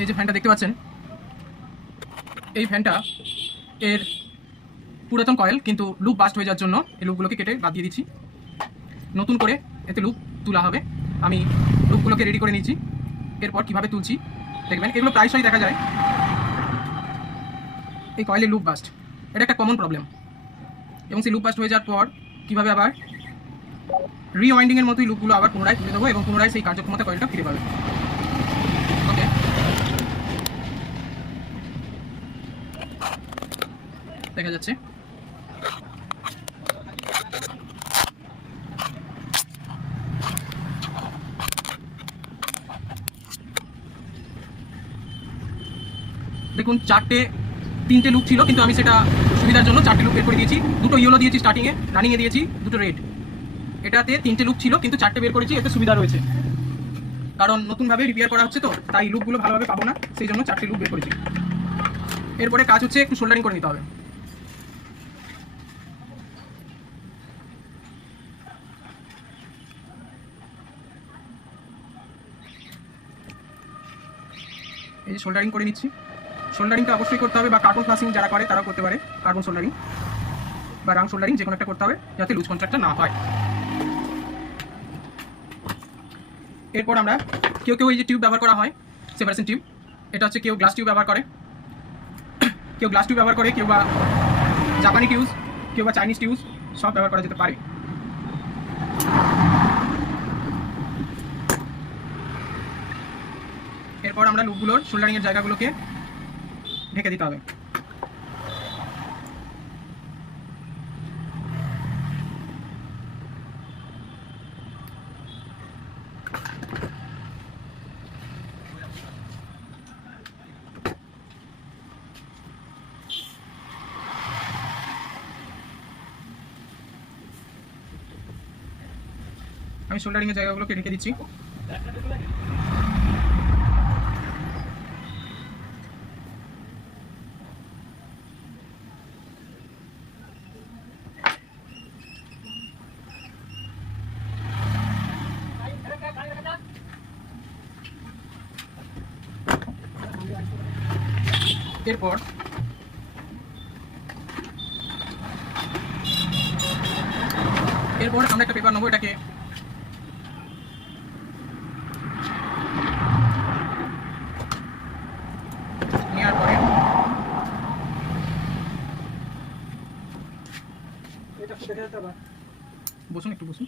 এই যে ফ্যানটা দেখতে পাচ্ছেন, এই ফ্যানটা এর পুরাতন কয়েল, কিন্তু লুপ বাস্ট হয়ে যাওয়ার জন্য এই লুপগুলোকে কেটে বাদ দিয়ে দিচ্ছি। নতুন করে এতে লুপ তোলা হবে। আমি লুপগুলোকে রেডি করে নিয়েছি। এরপর কীভাবে তুলছি দেখবেন। এগুলো প্রায়শই দেখা যায়, এই কয়েলের লুপ বাস্ট, এটা একটা কমন প্রবলেম। এবং সেই লুপ বাস্ট হয়ে যাওয়ার পর কীভাবে আবার রিওয়াইন্ডিংয়ের মতোই লুপগুলো আবার পুনরায় তুলে দেবো এবং পুনরায় সেই কার্যক্ষমতা কয়েলটা ফিরে পাবে। ওকে, দেখা যাচ্ছে। দেখুন, তিনটে লুপ ছিল, কিন্তু আমি সেটা সুবিধার জন্য 4টে লুপ বের করে দিয়েছি। দুটো ইয়েলো দিয়েছি স্টার্টিংয়ে, রানিংয়ে দিয়েছি দুটো রেড। এটাতে 3টে লুপ ছিল, কিন্তু 4টে বের করেছি। এতে সুবিধা রয়েছে, কারণ নতুনভাবে রিপেয়ার করা হচ্ছে তো, তাই লুপগুলো ভালোভাবে পাবো না, সেই জন্য 4টে লুপ বের করেছি। এরপরে কাজ হচ্ছে একটু সোল্ডারিং করে নিতে হবে। এই যে সোল্ডারিং করে নিচ্ছি। সোল্ডারিংটা অবশ্যই করতে হবে, বা কার্বন ফ্লাসিং যারা করে তারাও করতে পারে। কার্বন সোল্ডারিং বা রাং সোল্ডারিং যে কোনো একটা করতে হবে, যাতে লুজ কন্ট্রাক্টটা না হয়। এরপর আমরা কেউ এই যে টিউব ব্যবহার করা হয়, সেপারেশন টিউব, এটা হচ্ছে কেউ গ্লাস টিউব ব্যবহার করে, কেউ গ্লাস টিউব ব্যবহার করে, কেউ বা জাপানি টিউব, কেউ বা চাইনিজ টিউব, সব ব্যবহার করা যেতে পারে। এরপর আমরা লুপগুলোর সোল্ডারিংয়ের জায়গাগুলোকে ঢেকে দিতে হবে। আমি সোল্ডারিংয়ের জায়গাগুলোকে ঢেকে দিচ্ছি। এরপর আমরা একটা পেপার নেবো, এটাকে নেওয়ার পরে বসুন, একটু বসুন।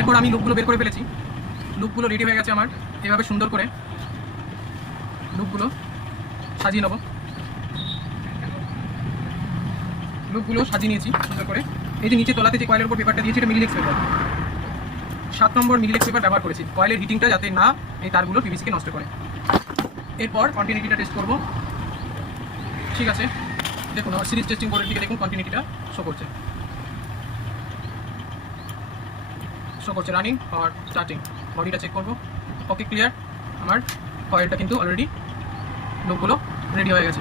এরপর আমি লুপগুলো বের করে ফেলেছি। লুপগুলো রেডি হয়ে গেছে আমার। এভাবে সুন্দর করে লুপগুলো সাজিয়ে নেব। লুপগুলো সাজিয়ে নিয়েছি সুন্দর করে। এই যে নিচে তলাতে যে কয়েলের উপর পেপারটা দিয়েছি, এটা মিলিলেক্স পেপার, 7 নম্বর মিলিলেক্স পেপার ব্যবহার করেছি, কয়েলের হিটিংটা যাতে না এই তারগুলো পিভিসিকে নষ্ট করে। এরপর কন্টিনিউটিটা টেস্ট করব। ঠিক আছে, দেখুন আমার সিরিজ টেস্টিং করে দিকে দেখুন, কন্টিনিউটিটা শো করছে, রানিং আর স্টার্টিং। বডিটা চেক করবো। ওকে, ক্লিয়ার। আমার কয়েলটা কিন্তু অলরেডি লুপগুলো রেডি হয়ে গেছে।